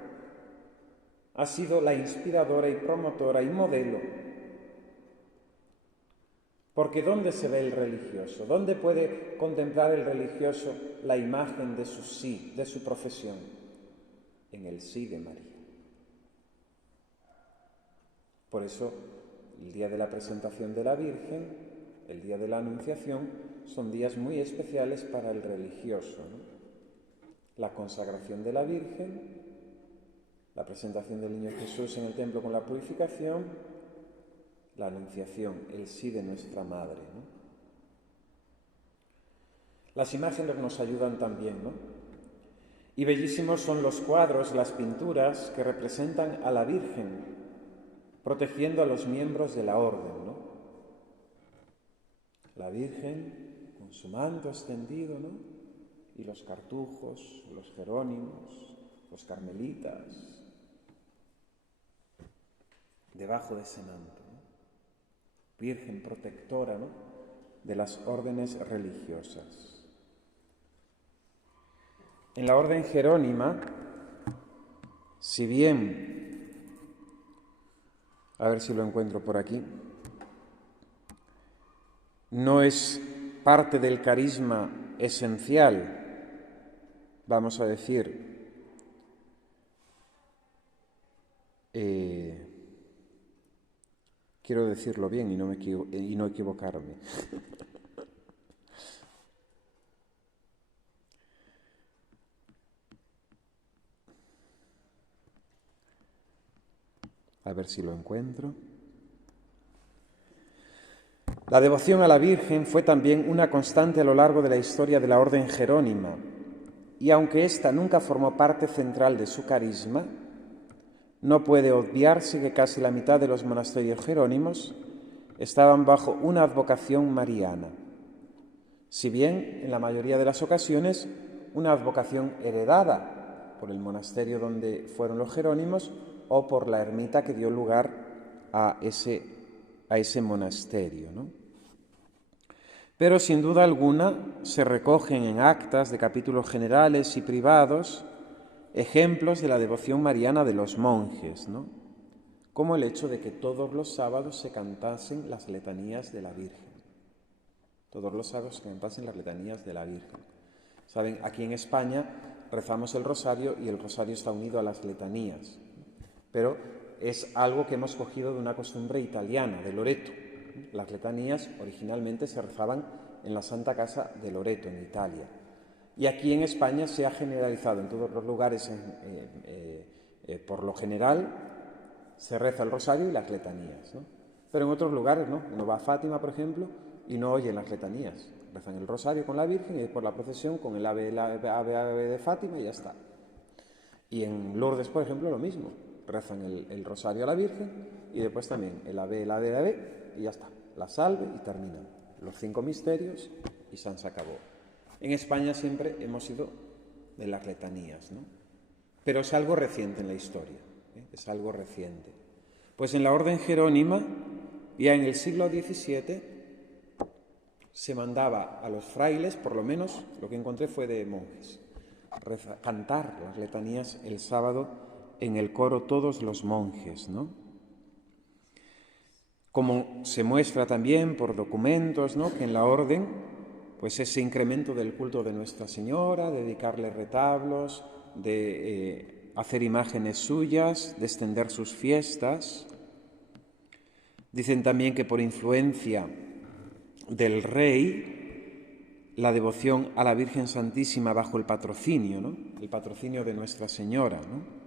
ha sido la inspiradora y promotora y modelo. Porque ¿dónde se ve el religioso? ¿Dónde puede contemplar el religioso la imagen de su sí, de su profesión? En el sí de María. Por eso, el día de la presentación de la Virgen, el día de la Anunciación, son días muy especiales para el religioso, ¿no? La consagración de la Virgen, la presentación del Niño Jesús en el templo con la purificación, la Anunciación, el sí de nuestra Madre, ¿no? Las imágenes nos ayudan también, ¿no? Y bellísimos son los cuadros, las pinturas que representan a la Virgen protegiendo a los miembros de la orden, ¿no? La Virgen con su manto extendido, ¿no? Y los cartujos, los jerónimos, los carmelitas, debajo de ese manto, ¿no? Virgen protectora, ¿no?, de las órdenes religiosas. En la orden jerónima, si bien, a ver si lo encuentro por aquí, no es parte del carisma esencial, vamos a decir, quiero decirlo bien y no equivocarme. A ver si lo encuentro. La devoción a la Virgen fue también una constante a lo largo de la historia de la orden jerónima, y aunque ésta nunca formó parte central de su carisma, No puede obviarse que casi la mitad de los monasterios jerónimos estaban bajo una advocación mariana, si bien en la mayoría de las ocasiones una advocación heredada por el monasterio donde fueron los jerónimos o por la ermita que dio lugar a ese monasterio, ¿no? Pero sin duda alguna se recogen en actas de capítulos generales y privados ejemplos de la devoción mariana de los monjes, ¿no? Como el hecho de que todos los sábados se cantasen las letanías de la Virgen. Todos los sábados se cantasen las letanías de la Virgen. Saben, aquí en España rezamos el rosario y el rosario está unido a las letanías, pero es algo que hemos cogido de una costumbre italiana, de Loreto. Las letanías originalmente se rezaban en la Santa Casa de Loreto, en Italia. Y aquí en España se ha generalizado en todos los lugares, por lo general, se reza el rosario y las letanías, ¿no? Pero en otros lugares no. Uno va a Fátima, por ejemplo, y no oyen las letanías. Rezan el rosario con la Virgen y después la procesión con el ave de Fátima y ya está. Y en Lourdes, por ejemplo, lo mismo. Rezan el rosario a la Virgen y después también el ave y ya está. La salve y terminan. Los 5 misterios y se acabó. En España siempre hemos ido de las letanías, ¿no? Pero es algo reciente en la historia, ¿eh? Es algo reciente. Pues en la orden jerónima, ya en el siglo XVII, se mandaba a los frailes, por lo menos lo que encontré fue de monjes, cantar las letanías el sábado en el coro todos los monjes, ¿no? Como se muestra también por documentos, ¿no?, que en la orden, pues ese incremento del culto de Nuestra Señora, de dedicarle retablos, de hacer imágenes suyas, de extender sus fiestas. Dicen también que por influencia del rey, la devoción a la Virgen Santísima bajo el patrocinio, ¿no?, el patrocinio de Nuestra Señora, ¿no?,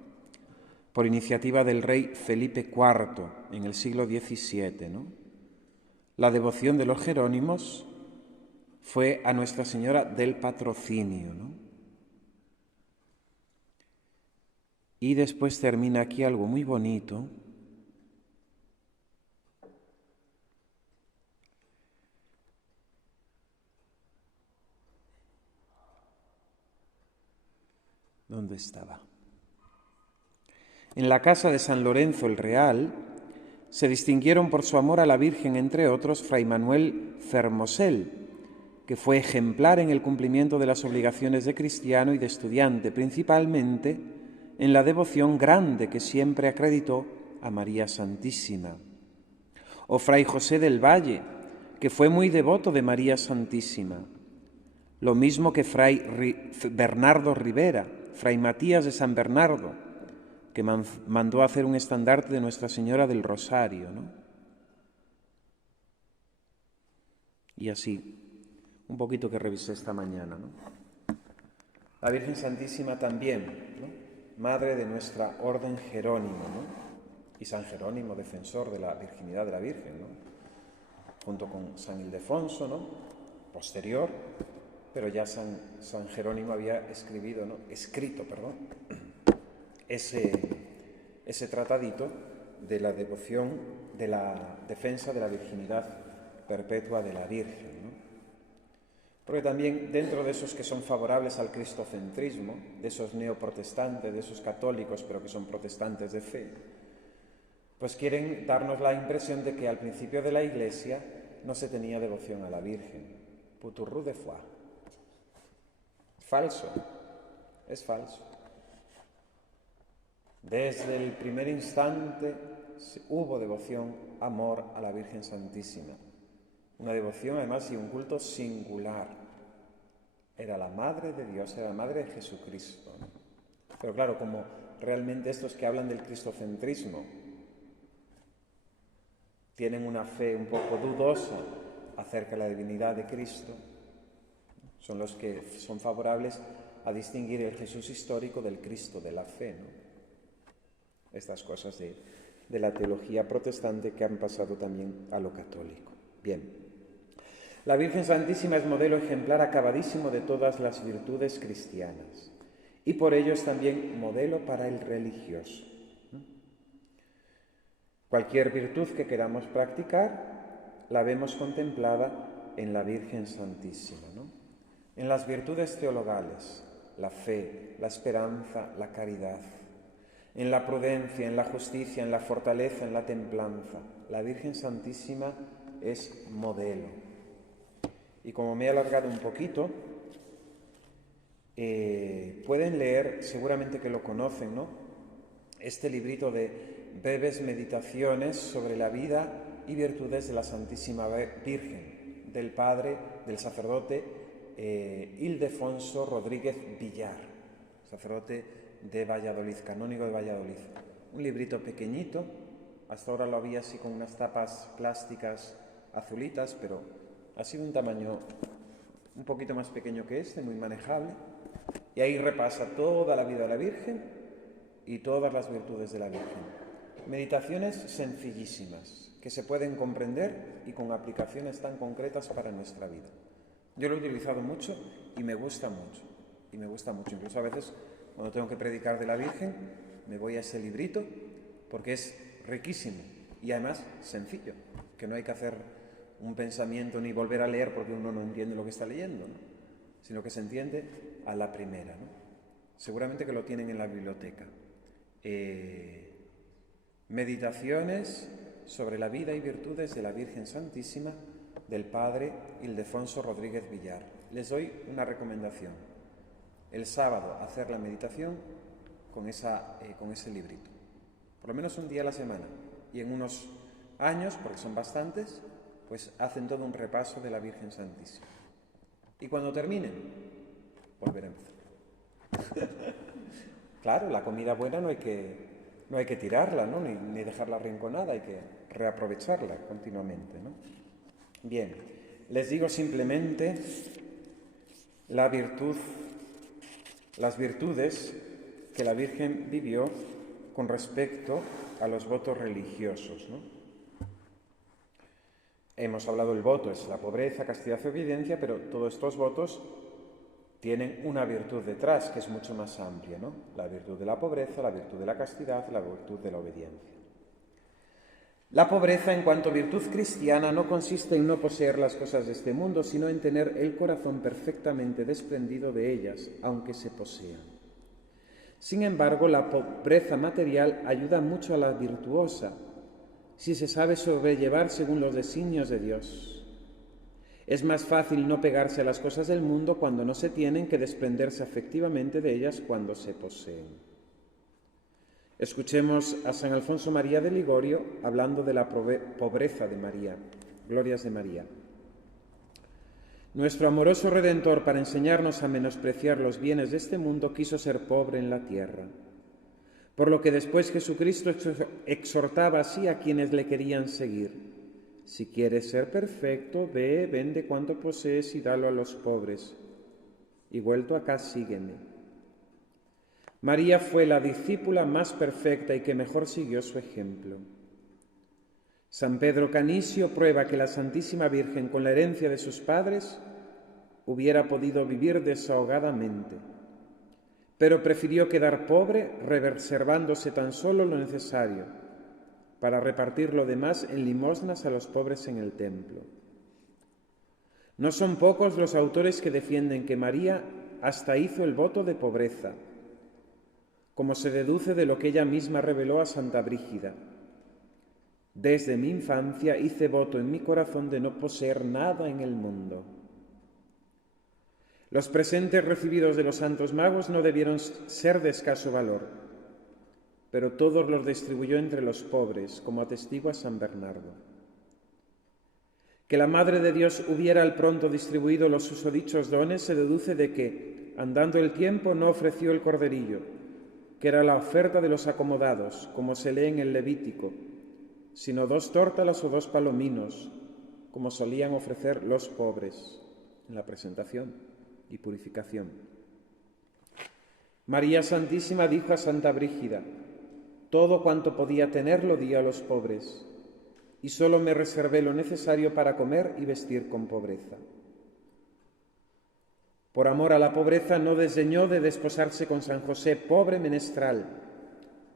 por iniciativa del rey Felipe IV en el siglo XVII, ¿no?, la devoción de los jerónimos fue a Nuestra Señora del Patrocinio, ¿no? Y después termina aquí algo muy bonito. ¿Dónde estaba? En la casa de San Lorenzo el Real se distinguieron por su amor a la Virgen, entre otros, Fray Manuel Fermosel, que fue ejemplar en el cumplimiento de las obligaciones de cristiano y de estudiante, principalmente en la devoción grande que siempre acreditó a María Santísima. O Fray José del Valle, que fue muy devoto de María Santísima. Lo mismo que Fray Bernardo Rivera, Fray Matías de San Bernardo, que mandó hacer un estandarte de Nuestra Señora del Rosario, ¿no? Y así, un poquito que revisé esta mañana, ¿no? La Virgen Santísima también, ¿no?, madre de nuestra orden Jerónimo, ¿no?, y San Jerónimo, defensor de la virginidad de la Virgen, ¿no?, junto con San Ildefonso, ¿no?, posterior, pero ya San Jerónimo había escrito ese tratadito de la devoción, de la defensa de la virginidad perpetua de la Virgen, ¿no? Porque también dentro de esos que son favorables al cristocentrismo, de esos neoprotestantes, de esos católicos, pero que son protestantes de fe, pues quieren darnos la impresión de que al principio de la Iglesia no se tenía devoción a la Virgen. Pouturru de foi. Falso, es falso. Desde el primer instante hubo devoción, amor a la Virgen Santísima. Una devoción, además, y un culto singular. Era la Madre de Dios, era la Madre de Jesucristo, ¿no? Pero claro, como realmente estos que hablan del cristocentrismo tienen una fe un poco dudosa acerca de la divinidad de Cristo, son los que son favorables a distinguir el Jesús histórico del Cristo de la fe, ¿no? Estas cosas de la teología protestante que han pasado también a lo católico. Bien. La Virgen Santísima es modelo ejemplar acabadísimo de todas las virtudes cristianas y por ello es también modelo para el religioso. Cualquier virtud que queramos practicar la vemos contemplada en la Virgen Santísima, ¿no? En las virtudes teologales, la fe, la esperanza, la caridad, en la prudencia, en la justicia, en la fortaleza, en la templanza, la Virgen Santísima es modelo. Y como me he alargado un poquito, pueden leer, seguramente que lo conocen, ¿no?, este librito de breves meditaciones sobre la vida y virtudes de la Santísima Virgen, del padre, del sacerdote Ildefonso Rodríguez Villar, sacerdote de Valladolid, canónigo de Valladolid. Un librito pequeñito, hasta ahora lo había así con unas tapas plásticas azulitas, pero ha sido un tamaño un poquito más pequeño que este, muy manejable, y ahí repasa toda la vida de la Virgen y todas las virtudes de la Virgen. Meditaciones sencillísimas, que se pueden comprender y con aplicaciones tan concretas para nuestra vida. Yo lo he utilizado mucho y me gusta mucho, Incluso a veces, cuando tengo que predicar de la Virgen, me voy a ese librito porque es riquísimo y además sencillo, que no hay que hacer un pensamiento ni volver a leer porque uno no entiende lo que está leyendo, ¿no?, sino que se entiende a la primera, ¿no? Seguramente que lo tienen en la biblioteca. Meditaciones sobre la vida y virtudes de la Virgen Santísima, del padre Ildefonso Rodríguez Villar. Les doy una recomendación. El sábado hacer la meditación con ese librito. Por lo menos un día a la semana. Y en unos años, porque son bastantes, pues hacen todo un repaso de la Virgen Santísima. Y cuando terminen, volver a empezar. Claro, la comida buena no hay que tirarla, ¿no?, ni dejarla arrinconada, hay que reaprovecharla continuamente, ¿no? Bien, les digo simplemente las virtudes que la Virgen vivió con respecto a los votos religiosos, ¿no? Hemos hablado del voto, es la pobreza, castidad y obediencia, pero todos estos votos tienen una virtud detrás que es mucho más amplia, ¿no? La virtud de la pobreza, la virtud de la castidad, la virtud de la obediencia. La pobreza, en cuanto virtud cristiana, no consiste en no poseer las cosas de este mundo, sino en tener el corazón perfectamente desprendido de ellas, aunque se posean. Sin embargo, la pobreza material ayuda mucho a la virtuosa, si se sabe sobrellevar según los designios de Dios. Es más fácil no pegarse a las cosas del mundo cuando no se tienen que desprenderse afectivamente de ellas cuando se poseen. Escuchemos a San Alfonso María de Ligorio hablando de la pobreza de María. Glorias de María. Nuestro amoroso Redentor, para enseñarnos a menospreciar los bienes de este mundo, quiso ser pobre en la tierra. Por lo que después Jesucristo exhortaba así a quienes le querían seguir: si quieres ser perfecto, ve, vende cuanto posees y dalo a los pobres, y vuelto acá sígueme. María fue la discípula más perfecta y que mejor siguió su ejemplo. San Pedro Canisio prueba que la Santísima Virgen, con la herencia de sus padres, hubiera podido vivir desahogadamente, pero prefirió quedar pobre, reservándose tan solo lo necesario para repartir lo demás en limosnas a los pobres en el templo. No son pocos los autores que defienden que María hasta hizo el voto de pobreza, como se deduce de lo que ella misma reveló a Santa Brígida: desde mi infancia hice voto en mi corazón de no poseer nada en el mundo. Los presentes recibidos de los santos magos no debieron ser de escaso valor, pero todos los distribuyó entre los pobres, como atestigua San Bernardo. Que la Madre de Dios hubiera al pronto distribuido los susodichos dones se deduce de que, andando el tiempo, no ofreció el corderillo, que era la oferta de los acomodados, como se lee en el Levítico, sino 2 tórtalas o 2 palominos, como solían ofrecer los pobres en la presentación y purificación. María Santísima dijo a Santa Brígida: todo cuanto podía tener lo di a los pobres, y solo me reservé lo necesario para comer y vestir con pobreza. Por amor a la pobreza no desdeñó de desposarse con San José, pobre menestral,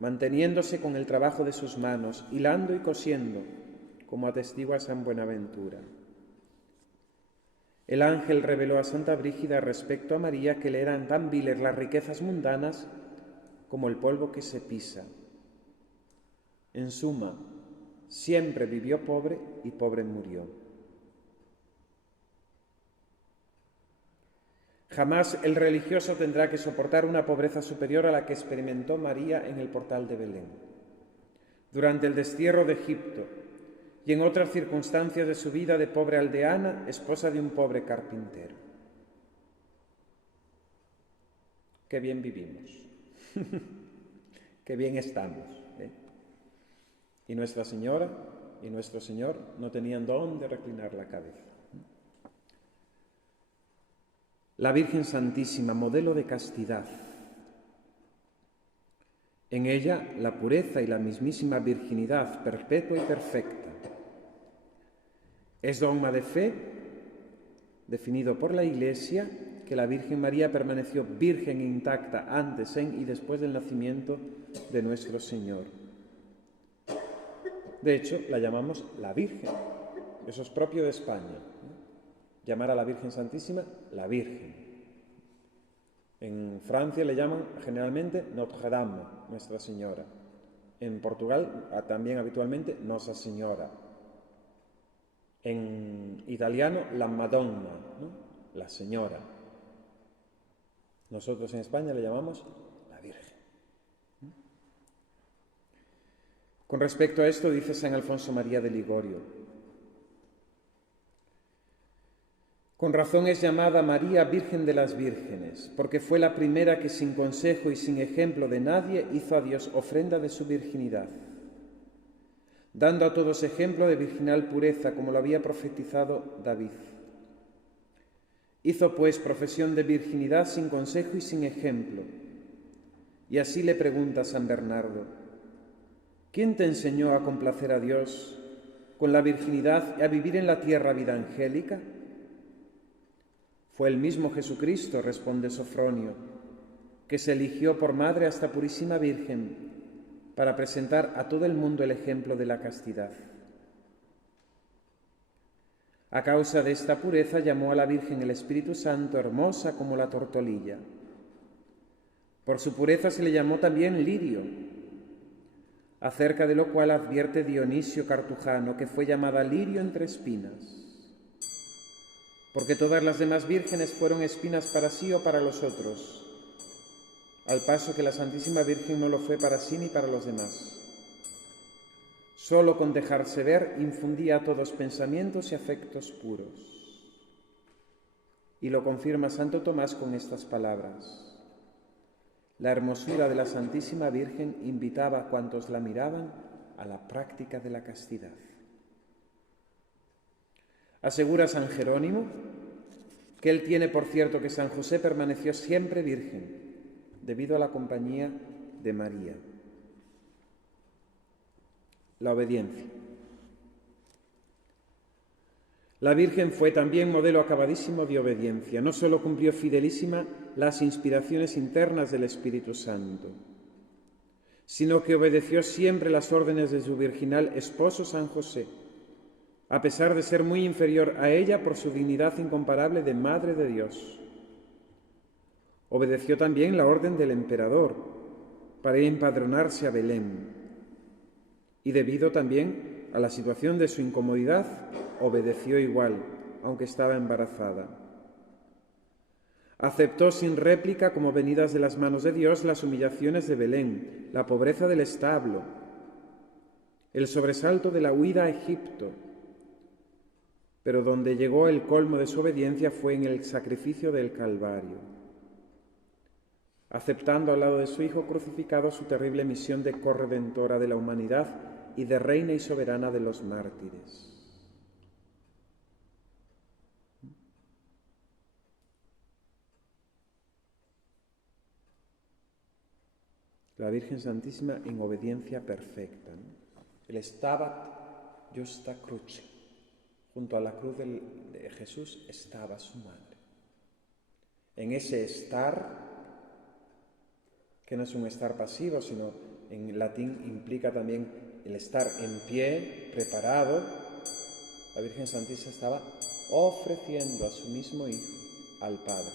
manteniéndose con el trabajo de sus manos, hilando y cosiendo, como atestigua San Buenaventura. El ángel reveló a Santa Brígida respecto a María que le eran tan viles las riquezas mundanas como el polvo que se pisa. En suma, siempre vivió pobre y pobre murió. Jamás el religioso tendrá que soportar una pobreza superior a la que experimentó María en el portal de Belén, durante el destierro de Egipto y en otras circunstancias de su vida de pobre aldeana, esposa de un pobre carpintero. Qué bien vivimos, qué bien estamos, ¿eh? Y Nuestra Señora y nuestro Señor no tenían dónde reclinar la cabeza. La Virgen Santísima, modelo de castidad. En ella la pureza y la mismísima virginidad perpetua y perfecta. Es dogma de fe, definido por la Iglesia, que la Virgen María permaneció virgen e intacta antes, en y después del nacimiento de nuestro Señor. De hecho, la llamamos la Virgen. Eso es propio de España. Llamar a la Virgen Santísima la Virgen. En Francia le llaman generalmente Notre Dame, Nuestra Señora. En Portugal también habitualmente Nossa Señora. En italiano la Madonna, ¿no? La Señora. Nosotros en España le llamamos la Virgen. Con respecto a esto dice San Alfonso María de Ligorio: con razón es llamada María Virgen de las Vírgenes, porque fue la primera que sin consejo y sin ejemplo de nadie hizo a Dios ofrenda de su virginidad, dando a todos ejemplo de virginal pureza, como lo había profetizado David. Hizo pues profesión de virginidad sin consejo y sin ejemplo. Y así le pregunta San Bernardo: ¿quién te enseñó a complacer a Dios con la virginidad y a vivir en la tierra vida angélica? Fue el mismo Jesucristo, responde Sofronio, que se eligió por madre a esta purísima Virgen para presentar a todo el mundo el ejemplo de la castidad. A causa de esta pureza llamó a la Virgen el Espíritu Santo hermosa como la tortolilla. Por su pureza se le llamó también lirio, acerca de lo cual advierte Dionisio Cartujano que fue llamada lirio entre espinas, porque todas las demás vírgenes fueron espinas para sí o para los otros, al paso que la Santísima Virgen no lo fue para sí ni para los demás. Solo con dejarse ver infundía a todos pensamientos y afectos puros. Y lo confirma Santo Tomás con estas palabras: la hermosura de la Santísima Virgen invitaba a cuantos la miraban a la práctica de la castidad. Asegura San Jerónimo que él tiene por cierto que San José permaneció siempre virgen, debido a la compañía de María. La obediencia. La Virgen fue también modelo acabadísimo de obediencia. No solo cumplió fidelísima las inspiraciones internas del Espíritu Santo, sino que obedeció siempre las órdenes de su virginal esposo San José, a pesar de ser muy inferior a ella por su dignidad incomparable de Madre de Dios. Obedeció también la orden del emperador para ir a empadronarse a Belén, y debido también a la situación de su incomodidad, obedeció igual, aunque estaba embarazada. Aceptó sin réplica, como venidas de las manos de Dios, las humillaciones de Belén, la pobreza del establo, el sobresalto de la huida a Egipto, pero donde llegó el colmo de su obediencia fue en el sacrificio del Calvario, aceptando al lado de su Hijo crucificado su terrible misión de corredentora de la humanidad y de reina y soberana de los mártires. La Virgen Santísima en obediencia perfecta, ¿no? El Stabat Justa Cruce. Junto a la cruz de Jesús estaba su madre. En ese estar, que no es un estar pasivo, sino en latín implica también el estar en pie, preparado. La Virgen Santísima estaba ofreciendo a su mismo Hijo al Padre.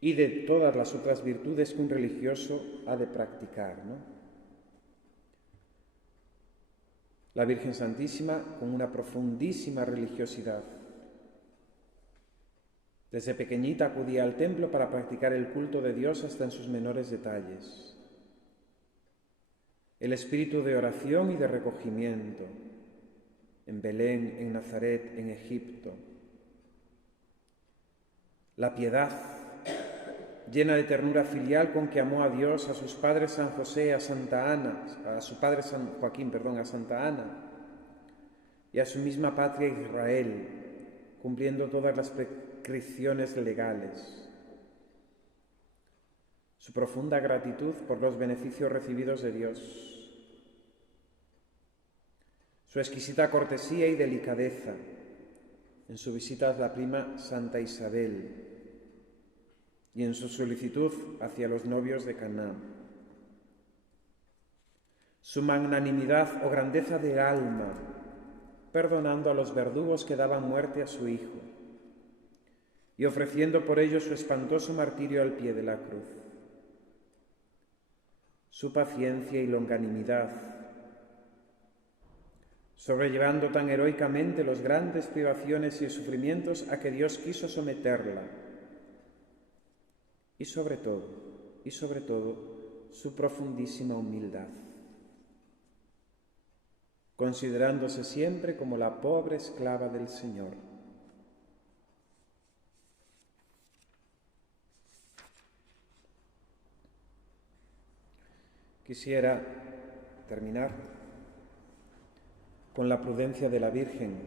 Y de todas las otras virtudes que un religioso ha de practicar, ¿no? La Virgen Santísima con una profundísima religiosidad. Desde pequeñita acudía al templo para practicar el culto de Dios hasta en sus menores detalles. El espíritu de oración y de recogimiento en Belén, en Nazaret, en Egipto. La piedad llena de ternura filial con que amó a Dios, a sus padres San José, a Santa Ana, a su padre San Joaquín, a Santa Ana, y a su misma patria Israel, cumpliendo todas las prescripciones legales. Su profunda gratitud por los beneficios recibidos de Dios. Su exquisita cortesía y delicadeza en su visita a la prima Santa Isabel y en su solicitud hacia los novios de Caná. Su magnanimidad o grandeza de alma, perdonando a los verdugos que daban muerte a su Hijo y ofreciendo por ello su espantoso martirio al pie de la cruz. Su paciencia y longanimidad, sobrellevando tan heroicamente los grandes privaciones y sufrimientos a que Dios quiso someterla. Y sobre todo, su profundísima humildad, considerándose siempre como la pobre esclava del Señor. Quisiera terminar con la prudencia de la Virgen,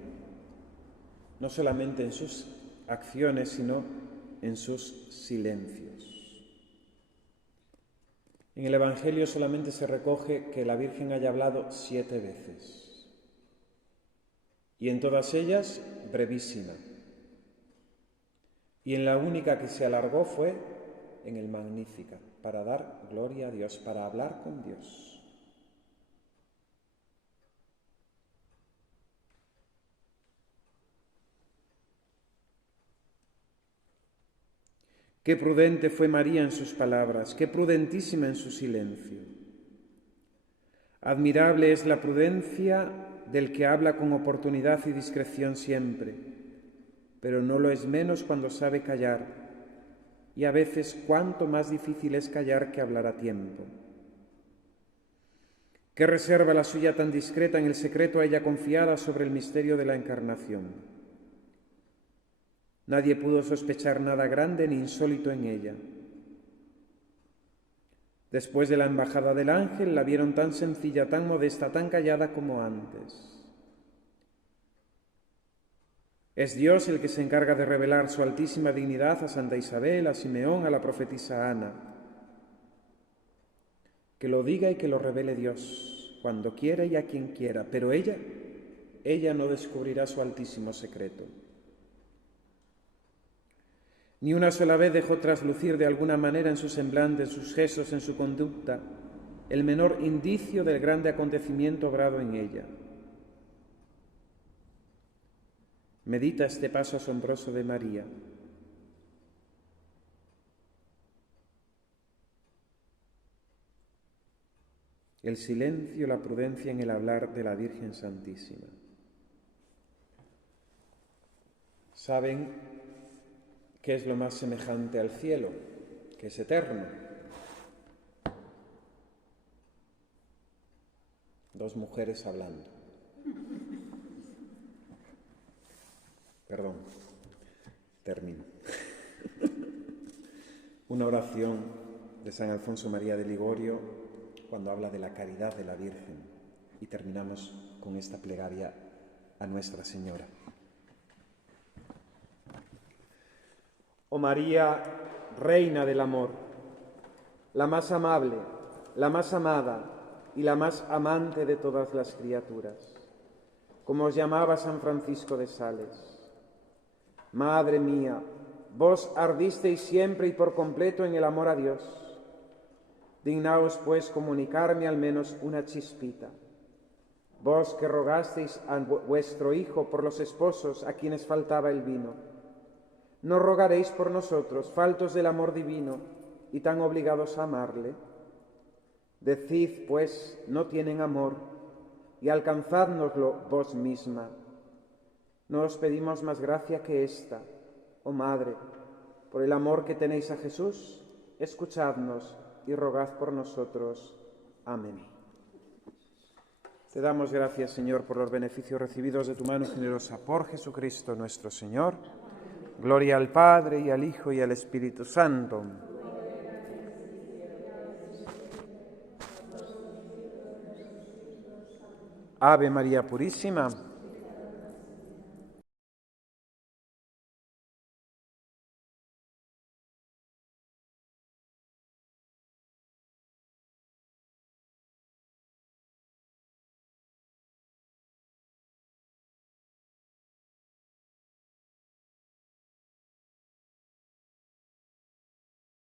no solamente en sus acciones, sino en sus silencios. En el Evangelio solamente se recoge que la Virgen haya hablado 7 veces, y en todas ellas brevísima. Y en la única que se alargó fue en el Magníficat, para dar gloria a Dios, para hablar con Dios. Qué prudente fue María en sus palabras, qué prudentísima en su silencio. Admirable es la prudencia del que habla con oportunidad y discreción siempre, pero no lo es menos cuando sabe callar, y a veces cuánto más difícil es callar que hablar a tiempo. Qué reserva la suya tan discreta en el secreto a ella confiada sobre el misterio de la Encarnación. Nadie pudo sospechar nada grande ni insólito en ella. Después de la embajada del ángel, la vieron tan sencilla, tan modesta, tan callada como antes. Es Dios el que se encarga de revelar su altísima dignidad a Santa Isabel, a Simeón, a la profetisa Ana. Que lo diga y que lo revele Dios, cuando quiera y a quien quiera, pero ella no descubrirá su altísimo secreto. Ni una sola vez dejó traslucir de alguna manera en su semblante, en sus gestos, en su conducta, el menor indicio del grande acontecimiento obrado en ella. Medita este paso asombroso de María. El silencio, la prudencia en el hablar de la Virgen Santísima. ¿Saben qué es lo más semejante al cielo? Que es eterno. 2 mujeres hablando. Perdón, termino. Una oración de San Alfonso María de Ligorio cuando habla de la caridad de la Virgen. Y terminamos con esta plegaria a Nuestra Señora. Oh María, Reina del Amor, la más amable, la más amada y la más amante de todas las criaturas, como os llamaba San Francisco de Sales. Madre mía, Vos ardisteis siempre y por completo en el amor a Dios. Dignaos, pues, comunicarme al menos una chispita. Vos que rogasteis a vuestro Hijo por los esposos a quienes faltaba el vino, ¿no rogaréis por nosotros, faltos del amor divino y tan obligados a amarle? Decid, pues, no tienen amor, y alcanzádnoslo vos misma. No os pedimos más gracia que esta, oh Madre, por el amor que tenéis a Jesús, escuchadnos y rogad por nosotros. Amén. Te damos gracias, Señor, por los beneficios recibidos de tu mano generosa por Jesucristo nuestro Señor. Gloria al Padre, y al Hijo, y al Espíritu Santo. Ave María Purísima.